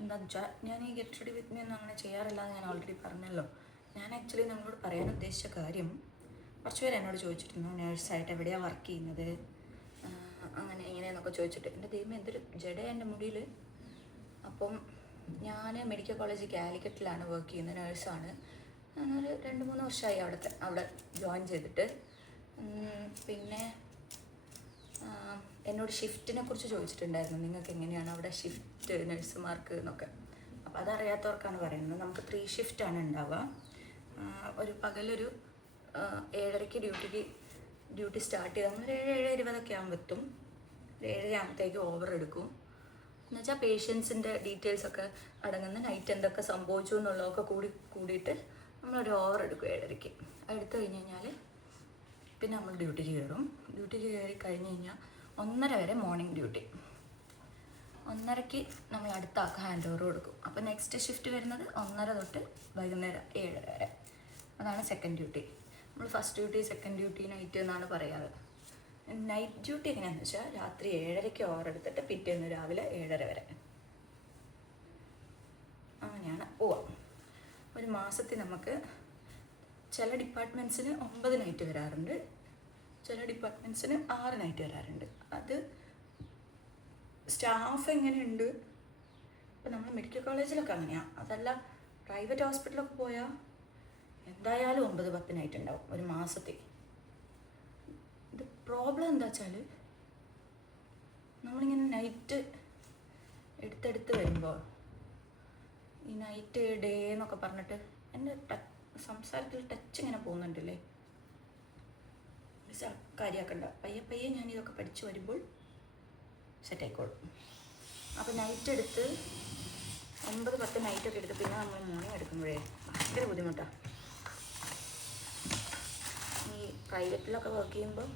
എന്താണെന്ന് വെച്ചാൽ ഞാൻ ഈ ഗെറ്റ് റെഡി വിത്ത് മീ ഒന്നും അങ്ങനെ ചെയ്യാറില്ല എന്ന് ഞാൻ ഓൾറെഡി പറഞ്ഞല്ലോ. ഞാൻ ആക്ച്വലി നിങ്ങളോട് പറയാൻ ഉദ്ദേശിച്ച കാര്യം, കുറച്ച് പേര് എന്നോട് ചോദിച്ചിരുന്നു നേഴ്സായിട്ട് എവിടെയാണ് വർക്ക് ചെയ്യുന്നത് അങ്ങനെ ഇങ്ങനെയെന്നൊക്കെ ചോദിച്ചിട്ട്. എൻ്റെ ദൈവം എന്തൊരു ജഡ എൻ്റെ മുടിയിൽ. അപ്പം ഞാൻ മെഡിക്കൽ കോളേജ് കാലിക്കറ്റിലാണ് വർക്ക് ചെയ്യുന്നത്, നേഴ്സാണ്. ഞാനൊരു 2-3 വർഷമായി അവിടെ ജോയിൻ ചെയ്തിട്ട്. പിന്നെ എന്നോട് ഷിഫ്റ്റിനെ കുറിച്ച് ചോദിച്ചിട്ടുണ്ടായിരുന്നു, നിങ്ങൾക്ക് എങ്ങനെയാണ് അവിടെ ഷിഫ്റ്റ് നഴ്സുമാർക്ക് എന്നൊക്കെ. അപ്പോൾ അതറിയാത്തവർക്കാണ് പറയുന്നത്. നമുക്ക് 3 ഷിഫ്റ്റാണ് ഉണ്ടാവുക. ഒരു പകലൊരു 7:30 ഡ്യൂട്ടി സ്റ്റാർട്ട് ചെയ്ത് നമ്മൾ 7-7:20 ആകുമ്പോൾ എത്തും. 7:30 ആകുമ്പോഴത്തേക്ക് ഓവർ എടുക്കും. എന്നുവെച്ചാൽ പേഷ്യൻസിൻ്റെ ഡീറ്റെയിൽസൊക്കെ അടങ്ങുന്ന നൈറ്റ് എന്തൊക്കെ സംഭവിച്ചു എന്നുള്ളതൊക്കെ കൂടിയിട്ട് നമ്മളൊരു ഓവർ എടുക്കും 7:30. എടുത്തു കഴിഞ്ഞ് കഴിഞ്ഞാൽ പിന്നെ നമ്മൾ ഡ്യൂട്ടിക്ക് കയറും. ഡ്യൂട്ടിക്ക് കയറി കഴിഞ്ഞ് കഴിഞ്ഞാൽ 1:30 വരെ മോർണിംഗ് ഡ്യൂട്ടി. 1:30 നമ്മൾ അടുത്ത ആൾക്ക് ഹാൻഡ് ഓവർ കൊടുക്കും. അപ്പോൾ നെക്സ്റ്റ് ഷിഫ്റ്റ് വരുന്നത് 1:30 തൊട്ട് വൈകുന്നേരം 7:30 വരെ. അതാണ് സെക്കൻഡ് ഡ്യൂട്ടി. നമ്മൾ first duty, second duty, night എന്നാണ് പറയാറ്. നൈറ്റ് ഡ്യൂട്ടി എങ്ങനെയാണെന്ന് വെച്ചാൽ രാത്രി 7:30 ഓവർ എടുത്തിട്ട് പിറ്റേന്ന് രാവിലെ 7:30 വരെ. അങ്ങനെയാണ് പോവാം. ഒരു മാസത്തിൽ നമുക്ക് ചില ഡിപ്പാർട്ട്മെൻറ്റ്സിന് 9 നൈറ്റ് വരാറുണ്ട്, ചില ഡിപ്പാർട്ട്മെൻറ്റ്സിന് 6 നൈറ്റ് വരാറുണ്ട്. അത് സ്റ്റാഫ് എങ്ങനെയുണ്ട്. ഇപ്പം നമ്മൾ മെഡിക്കൽ കോളേജിലൊക്കെ അങ്ങനെയാണ്. അതല്ല പ്രൈവറ്റ് ഹോസ്പിറ്റലൊക്കെ പോയാൽ എന്തായാലും 9-10 നൈറ്റ് ഉണ്ടാവും ഒരു മാസത്തിൽ. ഇത് പ്രോബ്ലം എന്താ വെച്ചാൽ നമ്മളിങ്ങനെ നൈറ്റ് എടുത്തെടുത്ത് വരുമ്പോൾ ഈ നൈറ്റ് ഡേ എന്നൊക്കെ പറഞ്ഞിട്ട് എൻ്റെ സംസാരത്തിൽ ടച്ച് ഇങ്ങനെ പോകുന്നുണ്ടല്ലേ. കാര്യമാക്കണ്ട, പയ്യെ ഞാനിതൊക്കെ പഠിച്ചു വരുമ്പോൾ സെറ്റായിക്കോളും. അപ്പോൾ നൈറ്റ് എടുത്ത് 9-10 നൈറ്റൊക്കെ എടുത്ത് പിന്നെ നമ്മൾ മോർണിംഗ് എടുക്കുമ്പോഴേ ഭയങ്കര ബുദ്ധിമുട്ടാണ്. ഈ പ്രൈവറ്റിലൊക്കെ വർക്ക് ചെയ്യുമ്പോൾ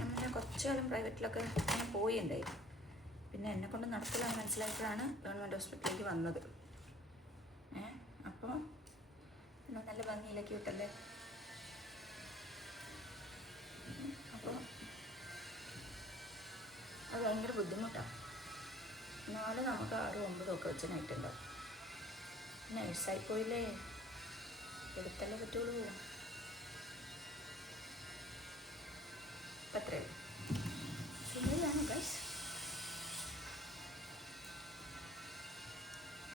നമ്മൾ കുറച്ച് കാലം പ്രൈവറ്റിലൊക്കെ അങ്ങനെ പോയിണ്ടായി. പിന്നെ എന്നെക്കൊണ്ട് നടക്കില്ലെന്ന് മനസ്സിലായപ്പോഴാണ് ഗവൺമെൻറ് ഹോസ്പിറ്റലിലേക്ക് വന്നത്. അപ്പോൾ പിന്നെ നല്ല ഭംഗിയിലേക്ക് വിട്ടല്ലേ. അപ്പോൾ അത് ഭയങ്കര ബുദ്ധിമുട്ടാണ്. എന്നാലും നമുക്ക് 6-9 ഒക്കെ വെച്ച് നൈറ്റ് ഉണ്ടാവും. നഴ്സായി പോയില്ലേ, എടുത്തല്ലേ പറ്റുള്ളൂ. അത്രയേ ഉള്ളൂ.